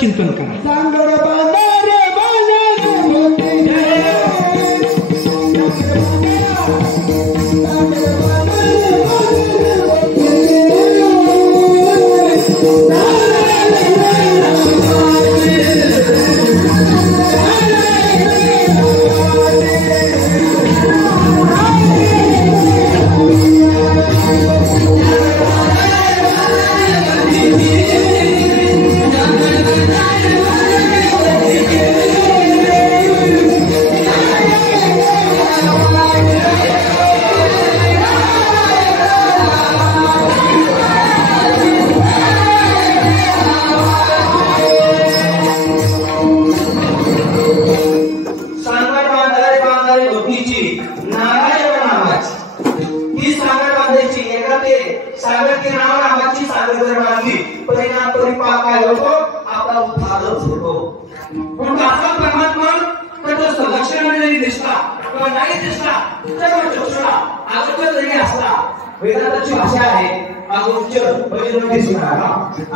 चिंतन करा. वेदांताची भाषा आहे अगोचर म्हणजे दिसणारा,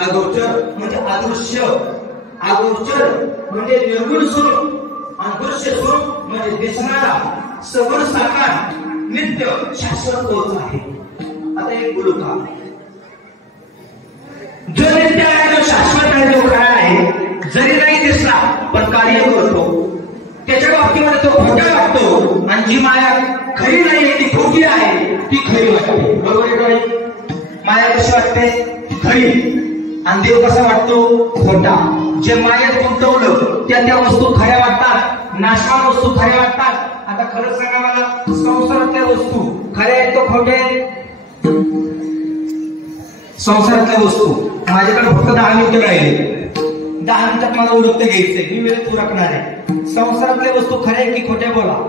अगोचर म्हणजे अदृश्य, अगोचर म्हणजे निर्गुण स्वरूप, अदृश्य स्वरूप म्हणजे दिसणारा, सगुण साकार, नित्य शाश्वत तोच आहे. आता एक बोलू का, जो नित्य आहे, जो शाश्वत आहे, जो खरा आहे, जरी नाही दिसला पण कार्य करतो, त्याच्या बाबतीमध्ये तो खोटा वाटतो, आणि जी माया खरी नाही ती खोटी आहे ती खरी वाटते. बरोबर आहे का? माया कशी वाटते? खरी. आणि देव कसा वाटतो? खोटा. जे मायेत गुंतवलं त्या वस्तू खऱ्या वाटतात, नाशवान वस्तू खऱ्या वाटतात. आता खरंच सांगा मला, संसारातल्या वस्तू खऱ्या आहेत तो खोटे आहेत? संसारातल्या वस्तू, माझ्याकडे फक्त 10 मिनिटं राहिले, 10 मिनिटात मला उडकतं घ्यायचंय, मी वेळेत उरकणार आहे. संसारातल्या वस्तू खऱ्या की खोट्या? बोला.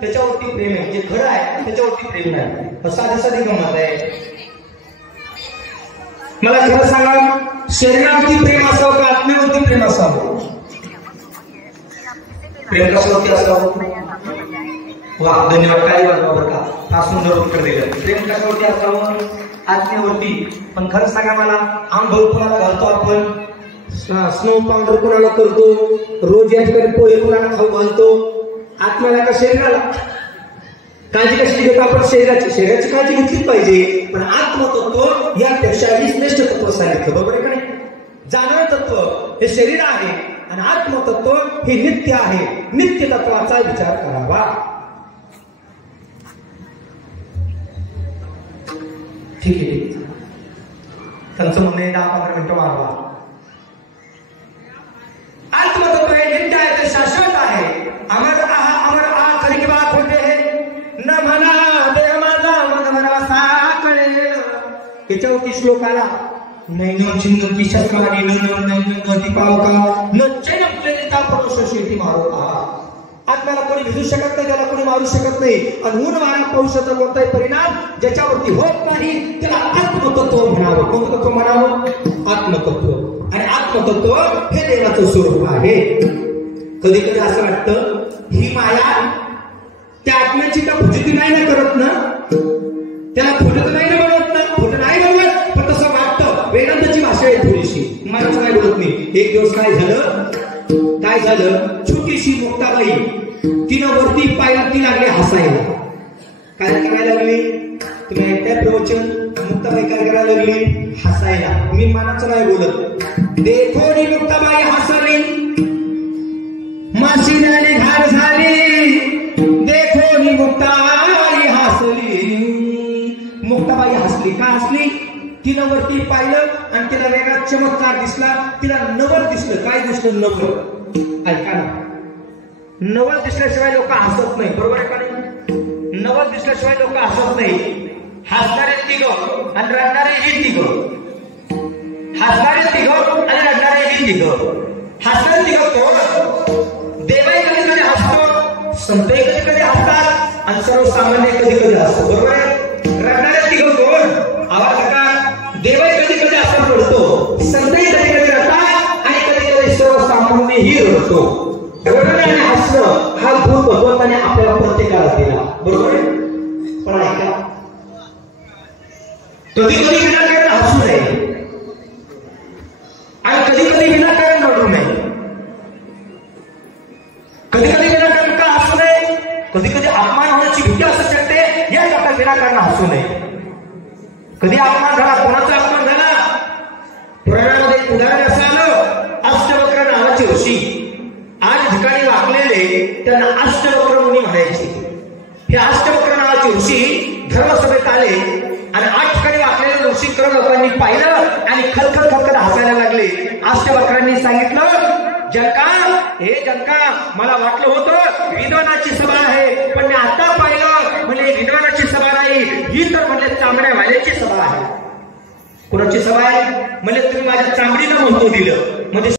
त्याच्यावरती प्रेम आहे, जे खरं आहे त्याच्यावरती प्रेम नाही. साधी साधी गंमत आहे. मला खरं सांगा, शरीरावरती प्रेम असावं का आत्म्यावरती प्रेम असावं? प्रेम कशावरती असावं? वा, धन्यवाद. काय वाटतं बरं का, फार सुंदर उत्तर दिलं. प्रेम कशावरती असावं? आत्म्यावरती. पण खरं सांगा मला, आंघोळ कोणाला घालतो आपण? स्नो पावडर कोणाला करतो? रोज या ठिकाणी पोहे कोणाला खाऊ घालतो? आत्म्याला का शरीराला? काळजी कशी घेतो आपण? शरीराची काळजी घेतली पाहिजे, पण आत्मतत्व यापेक्षाही श्रेष्ठ तत्व सांगितलं. बरोबर आहे का नाही? जाणव तत्व हे शरीर आहे आणि आत्मतत्व हे नित्य आहे. नित्य तत्वाचा विचार करावा. ठीक आहे, ठीक आहे. त्यांचं म्हणणे 10-15 मिनिटं वाढवा. आत्मतत्व हे नित्य आहे, ते शाश्वत आहे. अमर खरी की बात होते न म्हणा देव माझा मग मला साकळेल. त्याच्यावरती श्लोक आला, नैन चिन्नती शस्त्राने नदी पावका न चैनता परोशेती मारो का. आत्म्याला कोणी भिजू शकत नाही, त्याला कोणी मारू शकत नाही. आणि ऊन वारा पावसाचा कोणताही परिणाम ज्याच्यावरती होत नाही त्याला आत्मतत्व म्हणावं. कोणतं तत्व म्हणावं? आत्मतत्व. आणि आत्मतत्व हे देवाचं स्वरूप आहे. कधी कधी असं वाटतं ही माया त्या आत्म्याची का फुजती नाही ना करत ना, त्याला फुटत नाही ना बनवत ना, फुट नाही बनवत, पण तसं वाटतं. वेदांताची भाषा आहे थोडीशी, मलाच काय बोलत नाही. एक दिवस काय झालं, छोटीशी मुक्ताबाई तिनं वरती पाहिलं, ती लागली हसायला. काय करायला लागली तुम्ही ऐकताय प्रवचन? मुक्ताबाई काय करायला लागली? हसायला. मी मनाचं नाही बोलत. देखो नी मुक्ताबाई हसली, माशी झाली घाण झाली, देखो नी मुक्ताबाई हसली. मुक्ताबाई हसली. का हसली? तिनं वरती पाहिलं आणि तिला वेगळा चमत्कार दिसला. तिला नवल दिसलं. काय दिसलं? नवल. ऐका ना, नवल दिसल्याशिवाय लोक हसत नाही, बरोबर आहे का नाही? नवल दिसल्याशिवाय लोक हसत नाही. हसणारे तिघं आणि रडणारे ही तिघं, हसणारे तिघं आणि रडणारे ही तिघं. हसणारे तिघं कोण? देवाई कधी कधी हसतो, संतही कधी कधी हसतात आणि सर्वसामान्य कधी कधी हसतो, बरोबर आहे? रडणारे तिघं कोण? आवाज का? देवाई कधी कधी असं रडतो, संतही कधी कधी रडतात आणि कधी कधी सर्वसामान्यही रडतो. रडणं आणि हसणं हा गुण भगवंताने आपल्याला प्रत्येकाला दिला, बरोबर आहे? पण ऐका, कधी कधी विनाकारण हसू नये आणि कधी कधी विनाकारण रडू नये. कधी कधी विनाकारण का हसू नये? कधी कधी अपमान होण्याची भीती असू शकते, याच आपण विनाकारण हसू नये. कधी अपमान झाला, कोणाचा अपमान झाला? पुराणामध्ये एक उदाहरण असं आलं, अष्टवक्र नावाचे ऋषी 8 ठिकाणी वाकलेले, त्यांना अष्टवक्र मुनी म्हणायचे. हे अष्टवक्र नावाचे ऋषी धर्मसभेत आले आणि 8 ठिकाणी वाकलेले ऋषी लोकांनी पाहिलं आणि खलखल हसायला लागले. अष्टवक्रांनी सांगितलं, जनका, हे जनका, मला वाटलं होतं विद्वानाची सभा आहे, पण मी आता पाहिलं म्हणजे विद्वानाची सभा नाही, ही तर म्हणजे चामड्यावाल्याची सभा आहे. कोणाची सभा आहे? म्हणजे तुम्ही माझ्या चामडीनं म्हणतो दिलं.